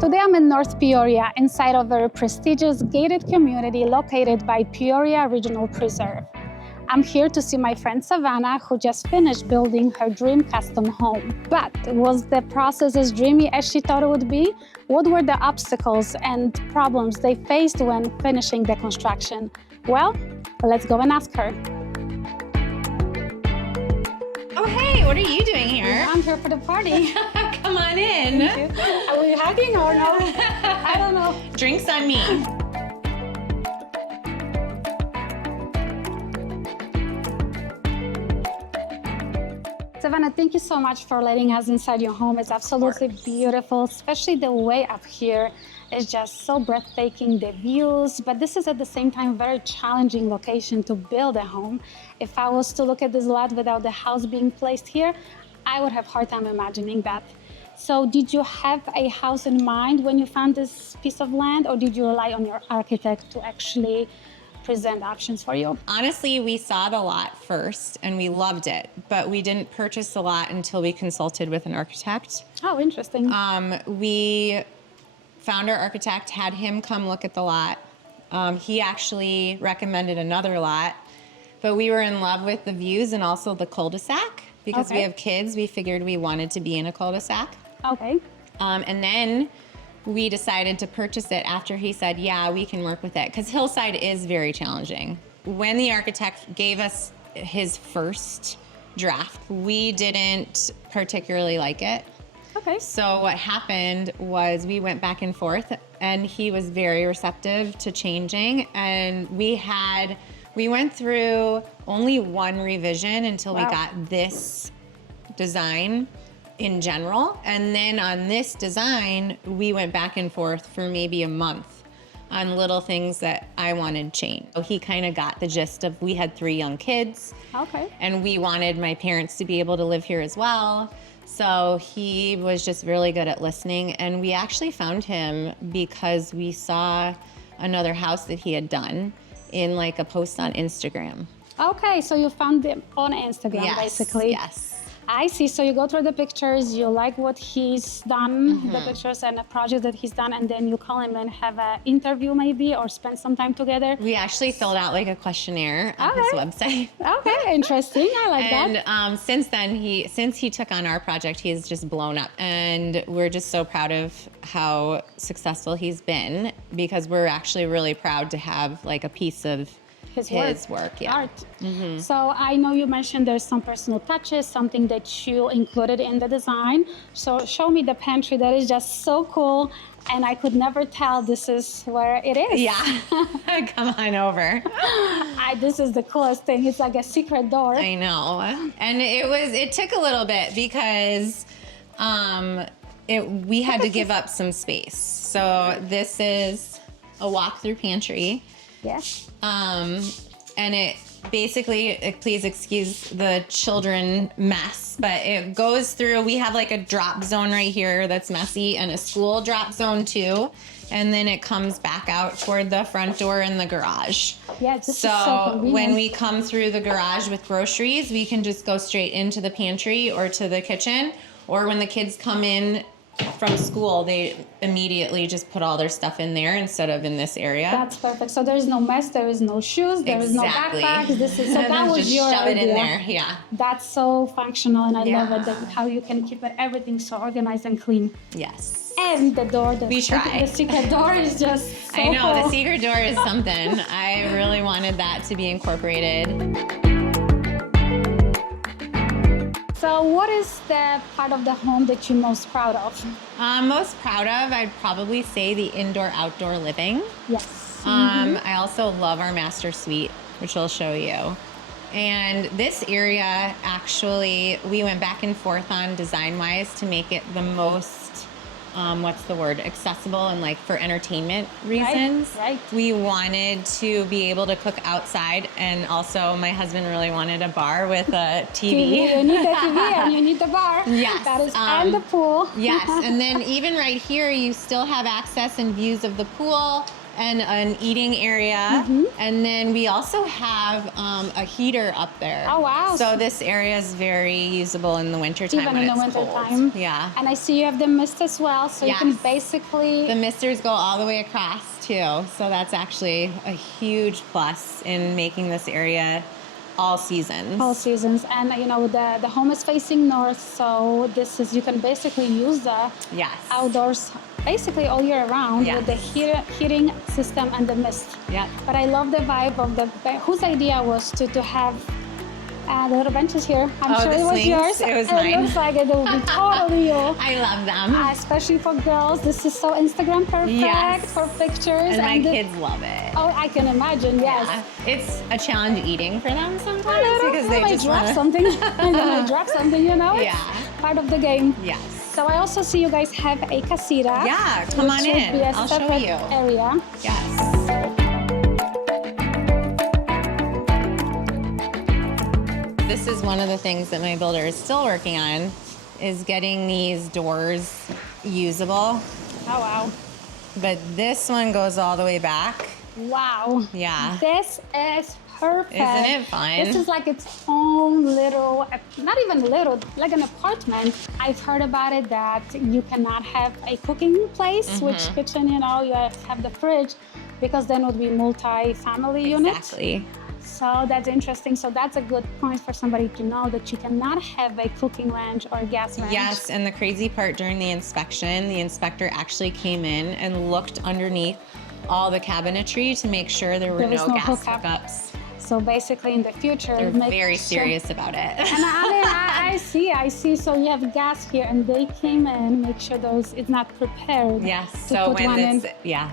Today I'm in North Peoria, inside a very prestigious gated community located by Peoria Regional Preserve. I'm here to see my friend Savannah, who just finished building her dream custom home. But was the process as dreamy as she thought it would be? What were the obstacles and problems they faced when finishing the construction? Well, let's go and ask her. Oh, hey, what are you doing here? I'm here for the party. Come on in. Thank you. Are we hugging or no? I don't know. Drinks on me. Savannah, thank you so much for letting us inside your home. It's absolutely beautiful, especially the way up here is just so breathtaking, the views, but this is at the same time very challenging location to build a home. If I was to look at this lot without the house being placed here, I would have a hard time imagining that. So did you have a house in mind when you found this piece of land, or did you rely on your architect to actually present options for you? Honestly, we saw the lot first and we loved it, but we didn't purchase the lot until we consulted with an architect. Oh, interesting. We found our architect, had him come look at the lot. He actually recommended another lot, but we were in love with the views and also the cul-de-sac. Because we have kids, we figured we wanted to be in a cul-de-sac. Okay. And then we decided to purchase it after he said, yeah, we can work with it. Because hillside is very challenging. When the architect gave us his first draft, we didn't particularly like it. Okay. So what happened was we went back and forth, and he was very receptive to changing. And we went through only one revision until we got this design in general. And then on this design, we went back and forth for maybe a month on little things that I wanted changed. So he kind of got the gist of, we had 3 young kids. Okay. And we wanted my parents to be able to live here as well. So he was just really good at listening. And we actually found him because we saw another house that he had done in like a post on Instagram. Okay, so you found them on Instagram, basically. Yes. I see. So you go through the pictures, you like what he's done, the pictures and the project that he's done, and then you call him and have an interview maybe, or spend some time together. We actually filled out like a questionnaire on his website. Okay, interesting. I like that. And since then, since he took on our project, he's just blown up. And we're just so proud of how successful he's been, because we're actually really proud to have like a piece of his work, art. So I know you mentioned there's some personal touches, something that you included in the design. So show me the pantry. That is just so cool. And I could never tell this is where it is. Yeah, come on over. This is the coolest thing. It's like a secret door. I know. And it took a little bit because we had to give up some space. So this is a walk-through pantry. Yes. And it basically, please excuse the children mess, but it goes through, we have like a drop zone right here that's messy, and a school drop zone too. And then it comes back out toward the front door in the garage. Yeah, this is so convenient. When we come through the garage with groceries, we can just go straight into the pantry or to the kitchen. Or when the kids come in from school, they immediately just put all their stuff in there instead of in this area. That's perfect. So there is no mess, there is no shoes, there is no backpacks. So that was just your shove idea. it in there. Yeah. That's so functional, and I love it, how you can keep everything so organized and clean. Yes. And the door, we tried. The secret door is just so I know, cool. the secret door is something. I really wanted that to be incorporated. So what is the part of the home that you're most proud of? Most proud of, I'd probably say the indoor-outdoor living. Yes. I also love our master suite, which I'll show you. And this area, actually, we went back and forth on design-wise to make it the most, accessible and like for entertainment reasons. Right. We wanted to be able to cook outside, and also my husband really wanted a bar with a TV. You need the TV and you need the bar. Yes. That is, and the pool. Yes, and then even right here, you still have access and views of the pool. and an eating area. And then we also have a heater up there. Oh, wow. So this area is very usable in the wintertime. Even when in the it's winter cold. time. Yeah. And I see you have the mist as well, so you can Yes. basically... The misters go all the way across too. So that's actually a huge plus in making this area all seasons. All seasons. And you know, the home is facing north, so this is, you can basically use the Yes. outdoors basically all year round with the heating system and the mist. Yeah. But I love the vibe of whose idea was to have the little benches here. I'm sure it was swings? yours. It was mine. It looks like it will be totally you. I love them. Especially for girls. This is so Instagram perfect Yes. for pictures. And my kids love it. Oh, I can imagine, yes. Yeah. It's a challenge eating for them sometimes because they they just drop wanna... something. They might drop something, you know? Yeah. Part of the game. Yes. So I also see you guys have a casita. Yeah, come on which would in. Be a I'll show separate you. area. Yes. This is one of the things that my builder is still working on, is getting these doors usable. Oh, wow. But this one goes all the way back. Wow. Yeah. This is perfect. Isn't it fun? This is like its own little, not even little, like an apartment. I've heard about it that you cannot have a cooking place, which kitchen, you know, you have the fridge, because then it would be multi-family units. Exactly. So that's interesting. So that's a good point for somebody to know that you cannot have a cooking range or gas range. Yes, and the crazy part during the inspection, the inspector actually came in and looked underneath all the cabinetry to make sure there were no gas hookups. So basically in the future, They're make very sure- serious about it. And I see. So you have gas here, and they came in, make sure it's not prepared. Yes, to so put when one it's, in. yeah.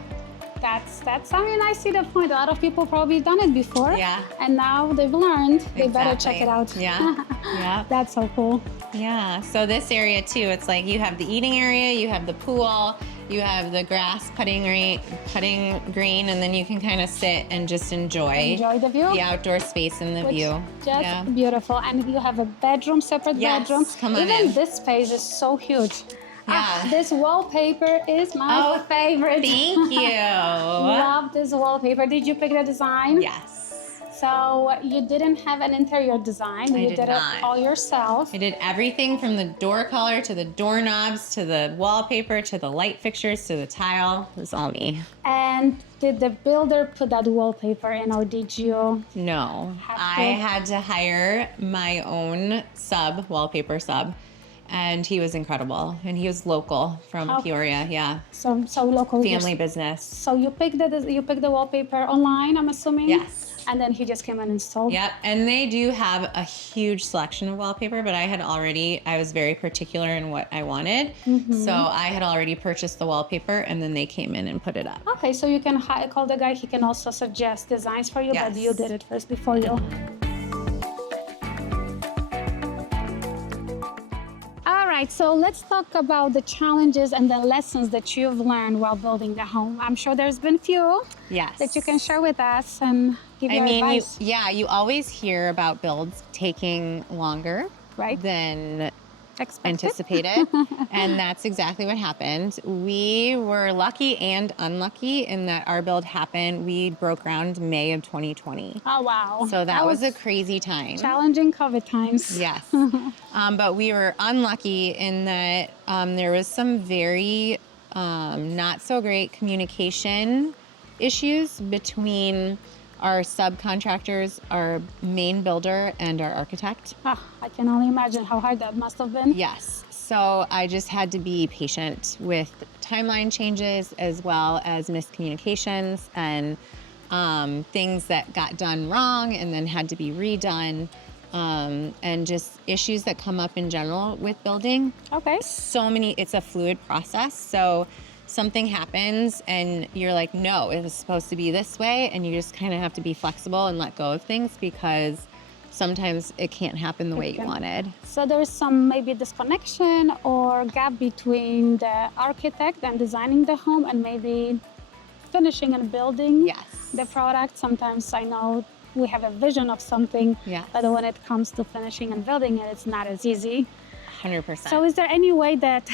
That's. I mean, I see the point. A lot of people probably done it before. Yeah. And now they've learned. They better check it out. Yeah. Yeah. That's so cool. Yeah. So this area too, it's like you have the eating area, you have the pool, you have the grass putting green, and then you can kind of sit and just enjoy the view. the outdoor space and the Which view. Just beautiful. And you have a bedroom, separate bedroom. Come on Even in. this space is so huge. Yeah. This wallpaper is my favorite. Thank you. Love this wallpaper. Did you pick the design? Yes. So you didn't have an interior design. You did it all yourself. I did everything from the door color to the doorknobs to the wallpaper to the light fixtures to the tile. It was all me. And did the builder put that wallpaper in, or did you? No, I had to hire my own wallpaper sub. And he was incredible. And he was local from Peoria, yeah. So local. Family business. So you picked the wallpaper online, I'm assuming? Yes. And then he just came and installed? Yep, and they do have a huge selection of wallpaper, but I was very particular in what I wanted. So I had already purchased the wallpaper, and then they came in and put it up. Okay, so you can call the guy. He can also suggest designs for you, but you did it first before you. All right, so let's talk about the challenges and the lessons that you've learned while building the home. I'm sure there's been few that you can share with us and give your advice. You always hear about builds taking longer than anticipated. And that's exactly what happened. We were lucky and unlucky in that our build happened. We broke ground May of 2020. Oh, wow. So that was a crazy time. Challenging COVID times. Yes. But we were unlucky in that there was some very not so great communication issues between our subcontractors, our main builder, and our architect. I can only imagine how hard that must have been. Yes. So I just had to be patient with timeline changes as well as miscommunications and things that got done wrong and then had to be redone, and just issues that come up in general with building. Okay. It's a fluid process. So something happens and you're like, no, it was supposed to be this way. And you just kind of have to be flexible and let go of things because sometimes it can't happen the way you wanted. So there's some maybe disconnection or gap between the architect and designing the home and maybe finishing and building the product. Sometimes I know we have a vision of something, but when it comes to finishing and building it, it's not as easy. 100%. So is there any way that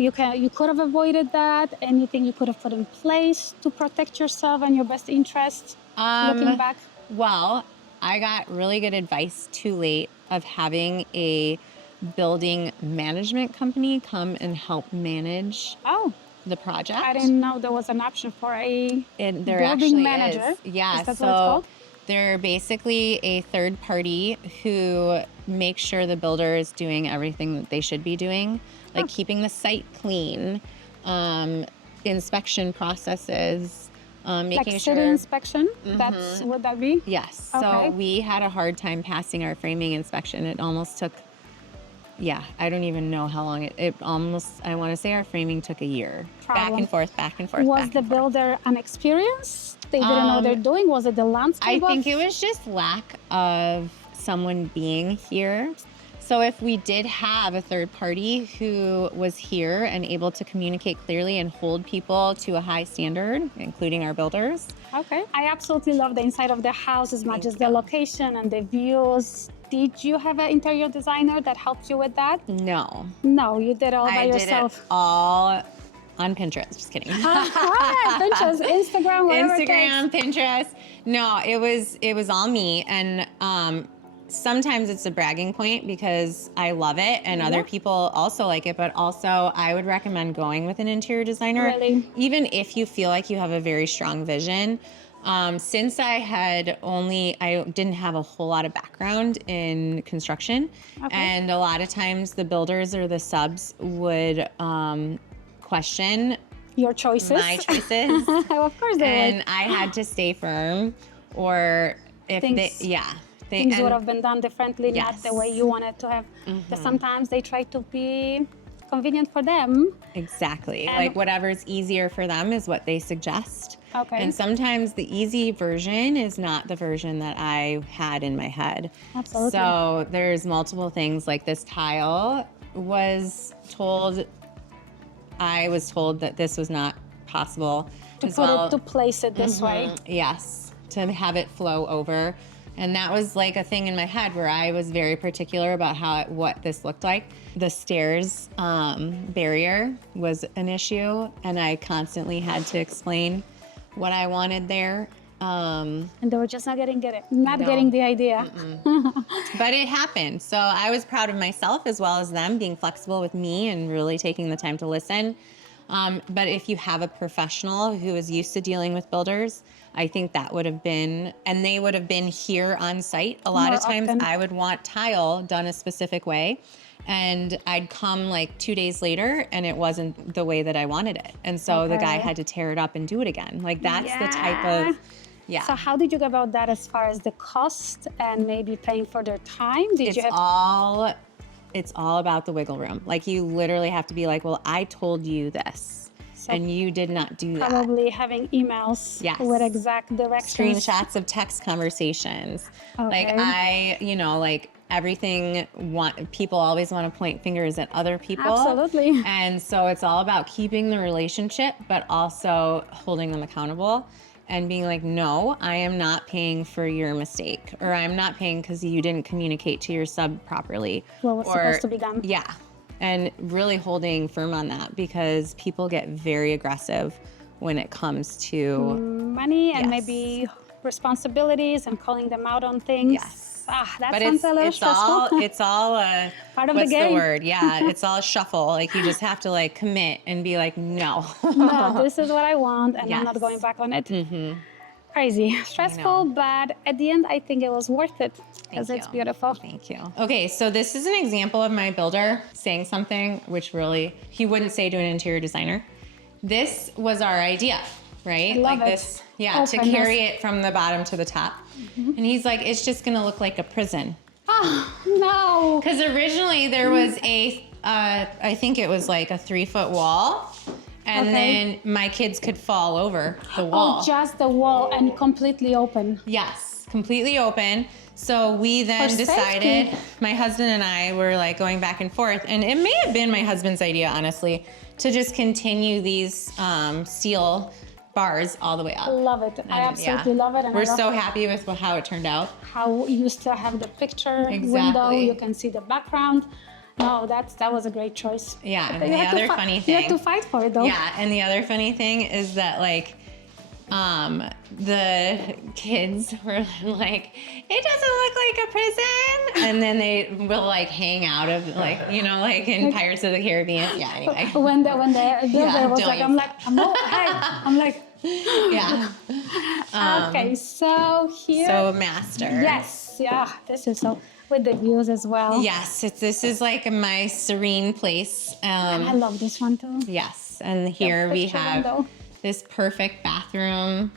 You could have avoided that. Anything you could have put in place to protect yourself and your best interest, looking back? Well, I got really good advice too late of having a building management company come and help manage Oh, the project. I didn't know there was an option for a There building actually manager. is. Yeah, Is that what it's so called? they're basically a third party who makes sure the builder is doing everything that they should be doing, like keeping the site clean, inspection processes, making Like sure. city inspection? That's would that be? Yes. Okay. So we had a hard time passing our framing inspection. It almost took, I don't even know how long it almost, I want to say our framing took a year. Back and forth, back and forth. Was the builder unexperienced? They didn't know what they're doing? Was it the landscape? I think it was just lack of someone being here. So if we did have a third party who was here and able to communicate clearly and hold people to a high standard, including our builders. Okay. I absolutely love the inside of the house as much as the location and the views. Did you have an interior designer that helped you with that? No. No, you did it all by yourself. I did it all on Pinterest. Just kidding. Pinterest, Instagram, whatever it Instagram, takes. Pinterest. No, it was all me. And sometimes it's a bragging point because I love it and other people also like it, but also I would recommend going with an interior designer. Really? Even if you feel like you have a very strong vision. Since I didn't have a whole lot of background in construction, and a lot of times the builders or the subs would question Your choices. my choices. Of course they And would. I had to stay firm, or if Things would have been done differently, not the way you wanted to have. But sometimes they try to be convenient for them. Exactly. And like whatever's easier for them is what they suggest. Okay. And sometimes the easy version is not the version that I had in my head. Absolutely. So there's multiple things like this tile I was told that this was not possible To place it this way. Yes, to have it flow over. And that was like a thing in my head where I was very particular about what this looked like. The stairs barrier was an issue, and I constantly had to explain what I wanted there. And they were just not getting the idea. But it happened. So I was proud of myself as well as them being flexible with me and really taking the time to listen. But if you have a professional who is used to dealing with builders, I think that would have been, and they would have been here on site. A lot of times I would want tile done a specific way, and I'd come like 2 days later and it wasn't the way that I wanted it. And so the guy had to tear it up and do it again. Like that's the type of, So how did you go about that as far as the cost and maybe paying for their time? It's all about the wiggle room. Like you literally have to be like, well, I told you this. And you did not do that. Probably having emails with exact directions. Screenshots of text conversations. Okay. Like everything, people always want to point fingers at other people. Absolutely. And so it's all about keeping the relationship, but also holding them accountable and being like, no, I am not paying for your mistake, or I'm not paying because you didn't communicate to your sub properly. What was supposed to be done. Yeah. And really holding firm on that, because people get very aggressive when it comes to money and maybe responsibilities and calling them out on things. Yes. That sounds a little stressful. It's all part of what's the game. The word? Yeah, it's all shuffle. Like you just have to like commit and be like, no. No, this is what I want, and I'm not going back on it. Crazy, stressful, but at the end, I think it was worth it because it's beautiful. Thank you. Okay, so this is an example of my builder saying something which really he wouldn't say to an interior designer. This was our idea, right? I love like it. this, to carry it from the bottom to the top. And he's like, it's just gonna look like a prison. Oh, no. Because originally there was I think it was like a 3-foot wall. And then my kids could fall over the wall. Oh, just the wall and completely open. Yes, completely open. So we then decided, my husband and I were like going back and forth, and it may have been my husband's idea, honestly, to just continue these steel bars all the way up. Love it. I absolutely love it. And we're so happy with how it turned out. How you still have the picture window, you can see the background. No, that was a great choice. Yeah, But and the other funny thing. You have to fight for it, though. Yeah, and the other funny thing is that like, the kids were like, it doesn't look like a prison. And then they will like hang out of like, you know, like in Pirates of the Caribbean. Yeah, anyway. When the builder was like, I'm like, Yeah. okay, so here. So master. Yes, yeah, this is so, with the views as well. Yes, this is like my serene place. I love this one too. Yes, and here we picture have window. this perfect bathroom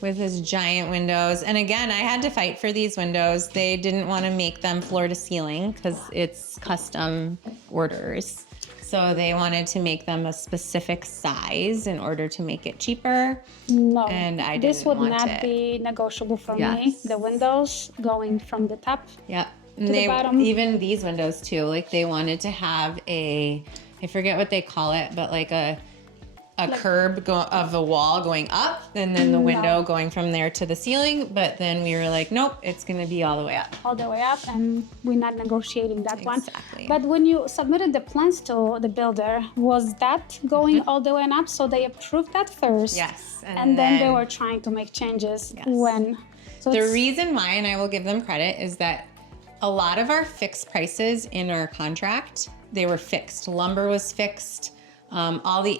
with his giant windows. And again, I had to fight for these windows. They didn't want to make them floor to ceiling because it's custom orders. So they wanted to make them a specific size in order to make it cheaper. No, And I this didn't would want not it. be negotiable for me. Yes. The windows going from the top. Yep. And To the bottom. even these windows too, like they wanted to have I forget what they call it, but like a curb of a wall going up and then the window going from there to the ceiling. But then we were like, nope, it's going to be all the way up. All the way up, and we're not negotiating that Exactly. one. But when you submitted the plans to the builder, was that going all the way up? So they approved that first. Yes. And then they were trying to make changes when. So The it's- reason why, and I will give them credit, is that a lot of our fixed prices in our contract, they were fixed. Lumber was fixed. All the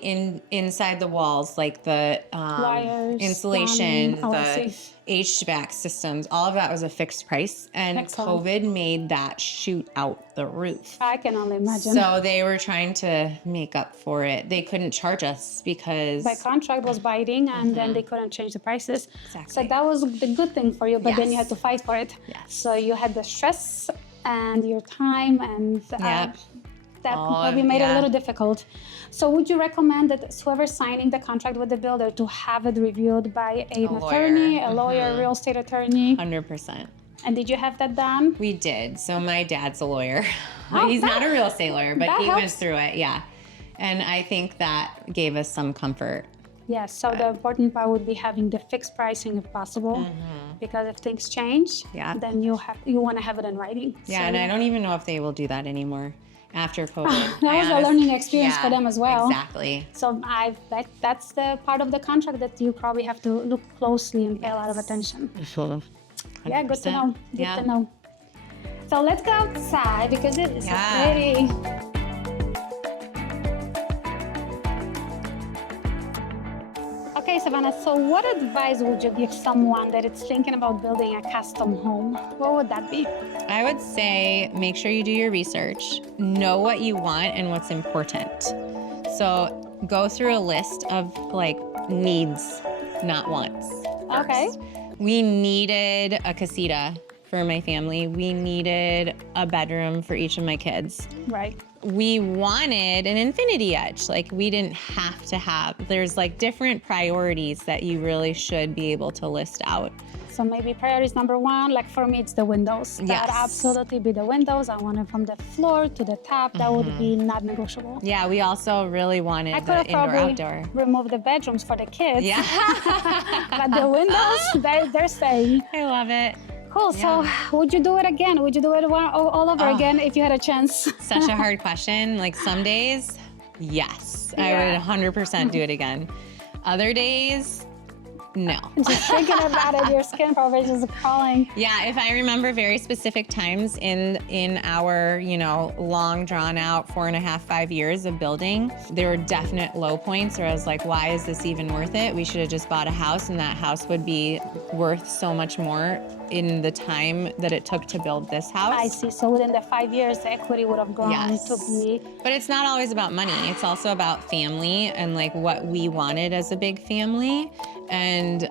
inside the walls, like the Wires, insulation, plumbing, the HVAC systems, all of that was a fixed price. And Excellent. COVID made that shoot out the roof. I can only imagine. So they were trying to make up for it. They couldn't charge us because By contract was biting, and then they couldn't change the prices. Exactly. So that was the good thing for you, but then you had Yes. to fight for it. Yes. So you had the stress and your time, and Yep. that All probably of- made it a yeah. little difficult. So would you recommend that whoever's signing the contract with the builder to have it reviewed by an attorney, lawyer. a lawyer, real estate attorney? 100%. And did you have that done? We did. So my dad's a lawyer. Oh, He's that- not a real estate lawyer, but that he went helps. through it. Yeah. And I think that gave us some comfort. Yes, so the important part would be having the fixed pricing if possible, because if things change, Yeah. then you want to have it in writing. Yeah, So and I don't even know if they will do that anymore after COVID. That was a learning experience for them as well. Exactly. So that's the part of the contract that you probably have to look closely and pay a lot of attention. Yeah, good to know. Good to know. So let's go outside because it is so Yeah. pretty. Okay, Savannah, so what advice would you give someone that is thinking about building a custom home? What would that be? I would say make sure you do your research, know what you want and what's important. So go through a list of like needs, not wants. First. Okay. We needed a casita for my family. We needed a bedroom for each of my kids. Right. We wanted an infinity edge. Like we didn't have to have, there's like different priorities that you really should be able to list out. So maybe priorities number one, like for me, it's the windows. Yes. That absolutely be the windows. I want it from the floor to the top. That would be not negotiable. Yeah, we also really wanted I could the have indoor probably outdoor. removed the bedrooms for the kids. Yeah. But the windows, they're staying. I love it. Cool. So would you do it again? Would you do it all over again if you had a chance? Such a hard question. Like some days, yes, I Yeah. would 100% do it again. Other days, no. Just thinking about it, your skin probably is just crawling. Yeah, if I remember very specific times in our, long drawn out 4.5, 5 years of building, there were definite low points where I was like, why is this even worth it? We should have just bought a house and that house would be worth so much more in the time that it took to build this house. I see. So within the 5 years, the equity would have grown Yes. to be. But it's not always about money. It's also about family and like what we wanted as a big family, and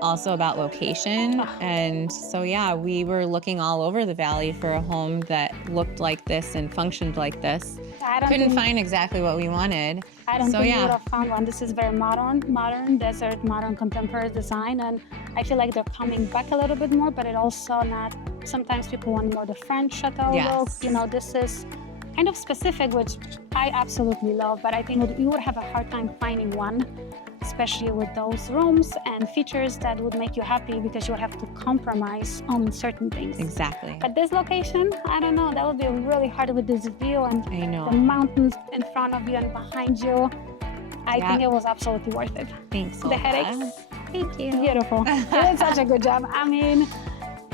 also about location. And so, yeah, we were looking all over the valley for a home that looked like this and functioned like this. I don't Couldn't think- find exactly what we wanted. I don't so, think you would yeah. have found one. This is very modern desert, modern contemporary design, and I feel like they're coming back a little bit more, but it also not. Sometimes people want more the French chateau look. Yes. This is kind of specific, which I absolutely love, but I think you would have a hard time finding one especially with those rooms and features that would make you happy because you would have to compromise on certain things. Exactly. But this location, I don't know, that would be really hard with this view and I know. the mountains in front of you and behind you. I think it was absolutely worth it. Thanks, The Olga. headaches, Thank you. beautiful. You did such a good job. I mean,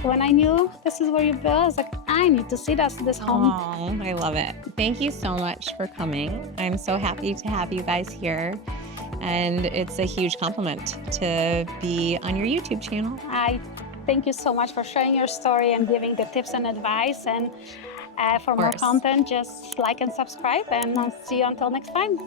when I knew this is where you built, I was like, I need to see this home. Oh, I love it. Thank you so much for coming. I'm so happy to have you guys here. And it's a huge compliment to be on your YouTube channel. I thank you so much for sharing your story and giving the tips and advice. And for more content, just like and subscribe, and I'll see you until next time.